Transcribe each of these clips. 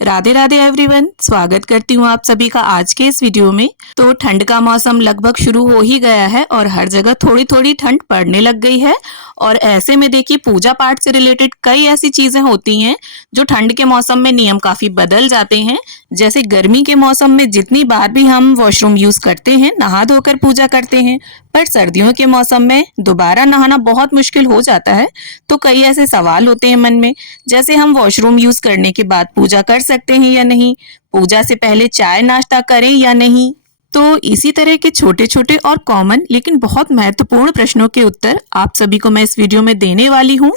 Radhe Radhe everyone, स्वागत करती हूँ आप सभी का आज के इस वीडियो में। तो ठंड का मौसम लगभग शुरू हो ही गया है और हर जगह थोड़ी थोड़ी ठंड पड़ने लग गई है। और ऐसे में देखिए पूजा पाठ से रिलेटेड कई ऐसी चीजें होती हैं जो ठंड के मौसम में नियम काफी बदल जाते हैं। जैसे गर्मी के मौसम में जितनी बार भी हम वॉशरूम यूज करते हैं, नहा धोकर पूजा करते हैं, पर सर्दियों के मौसम में दोबारा नहाना बहुत मुश्किल हो जाता है। तो कई ऐसे सवाल होते हैं मन में, जैसे हम वॉशरूम यूज करने के बाद पूजा कर सकते हैं या नहीं, पूजा से पहले चाय नाश्ता करें या नहीं। तो इसी तरह के छोटे छोटे और कॉमन लेकिन बहुत महत्वपूर्ण प्रश्नों के उत्तर आप सभी को मैं इस वीडियो में देने वाली हूँ।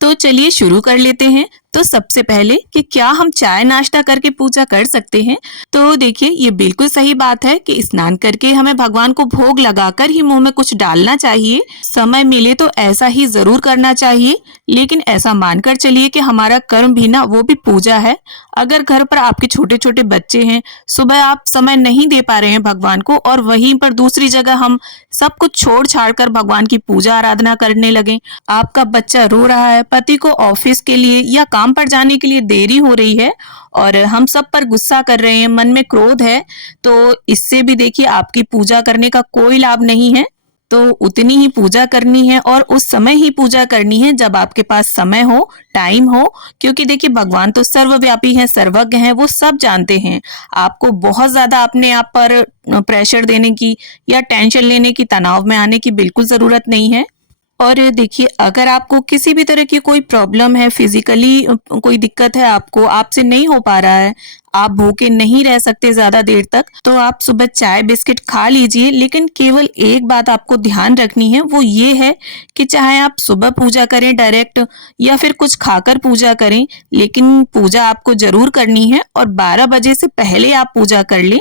तो चलिए शुरू कर लेते हैं। तो सबसे पहले कि क्या हम चाय नाश्ता करके पूजा कर सकते हैं? तो देखिए ये बिल्कुल सही बात है कि स्नान करके हमें भगवान को भोग लगाकर ही मुंह में कुछ डालना चाहिए। समय मिले तो ऐसा ही जरूर करना चाहिए, लेकिन ऐसा मानकर चलिए कि हमारा कर्म भी ना वो भी पूजा है। अगर घर पर आपके छोटे छोटे बच्चे हैं, सुबह आप समय नहीं दे पा रहे हैं भगवान को और वहीं पर दूसरी जगह हम सब कुछ छोड़ छाड़ कर भगवान की पूजा आराधना करने लगे, आपका बच्चा रो रहा है, पति को ऑफिस के लिए या काम पर जाने के लिए देरी हो रही है और हम सब पर गुस्सा कर रहे हैं, मन में क्रोध है, तो इससे भी देखिए आपकी पूजा करने का कोई लाभ नहीं है। तो उतनी ही पूजा करनी है और उस समय ही पूजा करनी है जब आपके पास समय हो, टाइम हो, क्योंकि देखिए भगवान तो सर्वव्यापी हैं, सर्वज्ञ हैं, वो सब जानते हैं। आपको बहुत ज्यादा अपने आप पर प्रेशर देने की या टेंशन लेने की, तनाव में आने की बिल्कुल जरूरत नहीं है। और देखिए अगर आपको किसी भी तरह की कोई प्रॉब्लम है, फिजिकली कोई दिक्कत है, आपको आपसे नहीं हो पा रहा है, आप भूखे नहीं रह सकते ज्यादा देर तक, तो आप सुबह चाय बिस्किट खा लीजिए। लेकिन केवल एक बात आपको ध्यान रखनी है, वो ये है कि चाहे आप सुबह पूजा करें डायरेक्ट या फिर कुछ खाकर पूजा करें, लेकिन पूजा आपको जरूर करनी है और 12 बजे से पहले आप पूजा कर लें।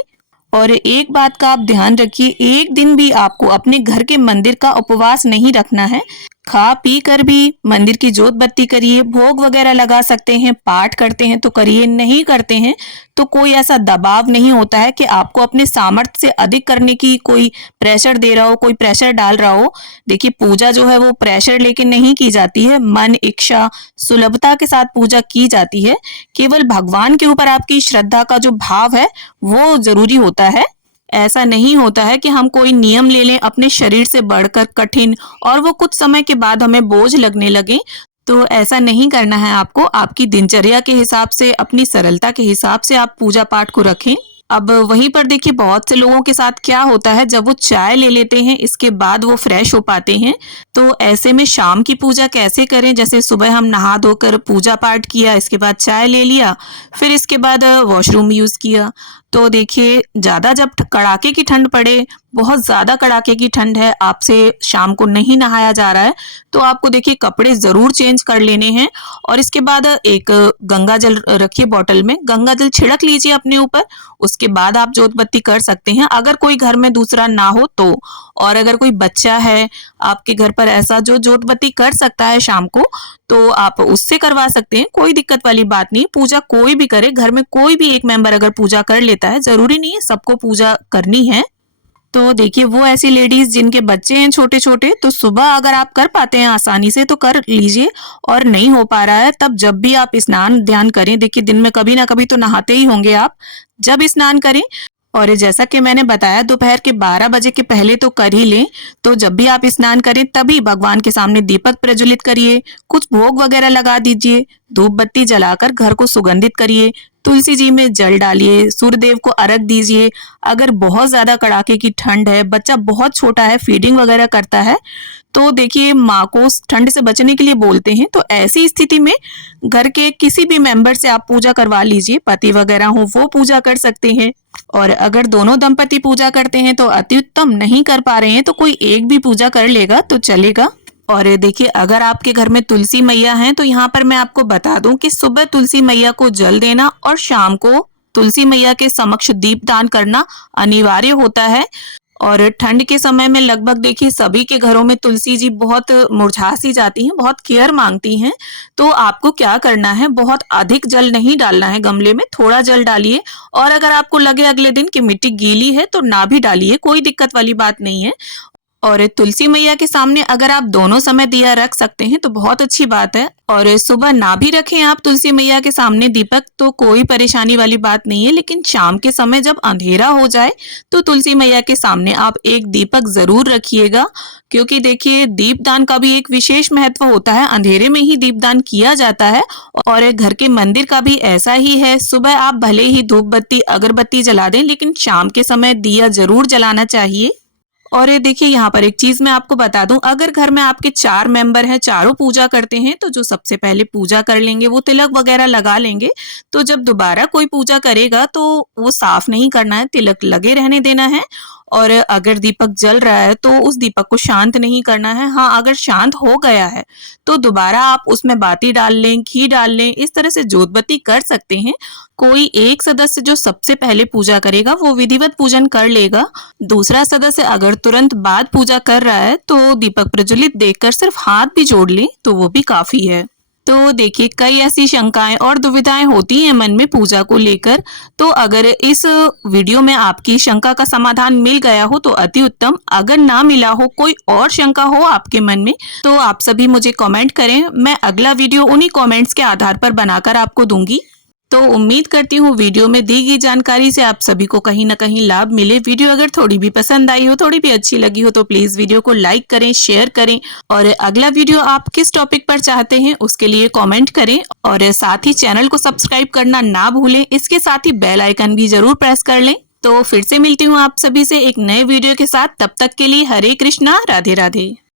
और एक बात का आप ध्यान रखिए, एक दिन भी आपको अपने घर के मंदिर का उपवास नहीं रखना है। खा पी कर भी मंदिर की जोत बत्ती करिए, भोग वगैरह लगा सकते हैं, पाठ करते हैं तो करिए, नहीं करते हैं तो कोई ऐसा दबाव नहीं होता है कि आपको अपने सामर्थ्य से अधिक करने की कोई प्रेशर दे रहा हो, कोई प्रेशर डाल रहा हो। देखिए पूजा जो है वो प्रेशर लेके नहीं की जाती है, मन, इच्छा, सुलभता के साथ पूजा की जाती है। केवल भगवान के ऊपर आपकी श्रद्धा का जो भाव है वो जरूरी होता है। ऐसा नहीं होता है कि हम कोई नियम ले लें अपने शरीर से बढ़कर कठिन और वो कुछ समय के बाद हमें बोझ लगने लगे। तो ऐसा नहीं करना है आपको। आपकी दिनचर्या के हिसाब से, अपनी सरलता के हिसाब से आप पूजा पाठ को रखें। अब वहीं पर देखिए बहुत से लोगों के साथ क्या होता है, जब वो चाय ले लेते हैं इसके बाद वो फ्रेश हो पाते हैं। तो ऐसे में शाम की पूजा कैसे करें? जैसे सुबह हम नहा धोकर पूजा पाठ किया, इसके बाद चाय ले लिया, फिर इसके बाद वॉशरूम यूज किया। तो देखिए ज्यादा जब कड़ाके की ठंड पड़े, बहुत ज्यादा कड़ाके की ठंड है, आपसे शाम को नहीं नहाया जा रहा है, तो आपको देखिए कपड़े जरूर चेंज कर लेने हैं और इसके बाद एक गंगा जल रखिए बॉटल में, गंगा जल छिड़क लीजिए अपने ऊपर। उसके बाद आप जोत बत्ती कर सकते हैं अगर कोई घर में दूसरा ना हो तो। और अगर कोई बच्चा है आपके घर पर ऐसा जो जोत बत्ती कर सकता है शाम को, तो आप उससे करवा सकते हैं, कोई दिक्कत वाली बात नहीं। पूजा कोई भी करे, घर में कोई भी एक मेंबर अगर पूजा कर लेता है, जरूरी नहीं है सबको पूजा करनी है। तो देखिए वो ऐसी लेडीज जिनके बच्चे हैं छोटे छोटे, तो सुबह अगर आप कर पाते हैं आसानी से तो कर लीजिए, और नहीं हो पा रहा है तब जब भी आप स्नान ध्यान करें, देखिए दिन में कभी ना कभी तो नहाते ही होंगे आप, जब स्नान करें और जैसा कि मैंने बताया दोपहर के 12 बजे के पहले तो कर ही लें। तो जब भी आप स्नान करें तभी भगवान के सामने दीपक प्रज्वलित करिए, कुछ भोग वगैरह लगा दीजिए, धूप बत्ती जलाकर घर को सुगंधित करिए, तुलसी जी में जल डालिए, सूर्यदेव को अर्घ दीजिए। अगर बहुत ज्यादा कड़ाके की ठंड है, बच्चा बहुत छोटा है, फीडिंग वगैरह करता है, तो देखिए माँ को ठंड से बचने के लिए बोलते हैं, तो ऐसी स्थिति में घर के किसी भी मेंबर से आप पूजा करवा लीजिए, पति वगैरह हो वो पूजा कर सकते हैं। और अगर दोनों दंपति पूजा करते हैं तो अति उत्तम, नहीं कर पा रहे हैं तो कोई एक भी पूजा कर लेगा तो चलेगा। और देखिए अगर आपके घर में तुलसी मैया हैं तो यहाँ पर मैं आपको बता दूं कि सुबह तुलसी मैया को जल देना और शाम को तुलसी मैया के समक्ष दीप दान करना अनिवार्य होता है। और ठंड के समय में लगभग देखिए सभी के घरों में तुलसी जी बहुत मुरझा सी जाती हैं, बहुत केयर मांगती हैं। तो आपको क्या करना है, बहुत अधिक जल नहीं डालना है गमले में, थोड़ा जल डालिए। और अगर आपको लगे अगले दिन कि मिट्टी गीली है तो ना भी डालिए, कोई दिक्कत वाली बात नहीं है। और तुलसी मैया के सामने अगर आप दोनों समय दिया रख सकते हैं तो बहुत अच्छी बात है। और सुबह ना भी रखें आप तुलसी मैया के सामने दीपक तो कोई परेशानी वाली बात नहीं है, लेकिन शाम के समय जब अंधेरा हो जाए तो तुलसी मैया के सामने आप एक दीपक जरूर रखिएगा, क्योंकि देखिए दीपदान का भी एक विशेष महत्व होता है। अंधेरे में ही दीपदान किया जाता है और घर के मंदिर का भी ऐसा ही है। सुबह आप भले ही धूप बत्ती अगरबत्ती जला दें, लेकिन शाम के समय दिया जरूर जलाना चाहिए। और ये देखिए यहाँ पर एक चीज मैं आपको बता दूं, अगर घर में आपके 4 मेंबर हैं, चारों पूजा करते हैं, तो जो सबसे पहले पूजा कर लेंगे वो तिलक वगैरह लगा लेंगे। तो जब दोबारा कोई पूजा करेगा तो वो साफ नहीं करना है, तिलक लगे रहने देना है। और अगर दीपक जल रहा है तो उस दीपक को शांत नहीं करना है। हाँ, अगर शांत हो गया है तो दोबारा आप उसमें बाती डाल लें, घी डाल लें, इस तरह से जोत बत्ती कर सकते हैं। कोई एक सदस्य जो सबसे पहले पूजा करेगा वो विधिवत पूजन कर लेगा। दूसरा सदस्य अगर तुरंत बाद पूजा कर रहा है तो दीपक प्रज्वलित देखकर सिर्फ हाथ भी जोड़ ले तो वो भी काफी है। तो देखिए कई ऐसी शंकाएं और दुविधाएं होती हैं मन में पूजा को लेकर। तो अगर इस वीडियो में आपकी शंका का समाधान मिल गया हो तो अति उत्तम। अगर ना मिला हो, कोई और शंका हो आपके मन में, तो आप सभी मुझे कमेंट करें। मैं अगला वीडियो उन्हीं कमेंट्स के आधार पर बनाकर आपको दूंगी। तो उम्मीद करती हूँ वीडियो में दी गई जानकारी से आप सभी को कहीं ना कहीं लाभ मिले। वीडियो अगर थोड़ी भी पसंद आई हो, थोड़ी भी अच्छी लगी हो, तो प्लीज वीडियो को लाइक करें, शेयर करें। और अगला वीडियो आप किस टॉपिक पर चाहते हैं उसके लिए कमेंट करें। और साथ ही चैनल को सब्सक्राइब करना ना भूलें। इसके साथ ही बेल आइकन भी जरूर प्रेस कर लें। तो फिर से मिलती हूँ आप सभी से एक नए वीडियो के साथ। तब तक के लिए हरे कृष्णा, राधे राधे।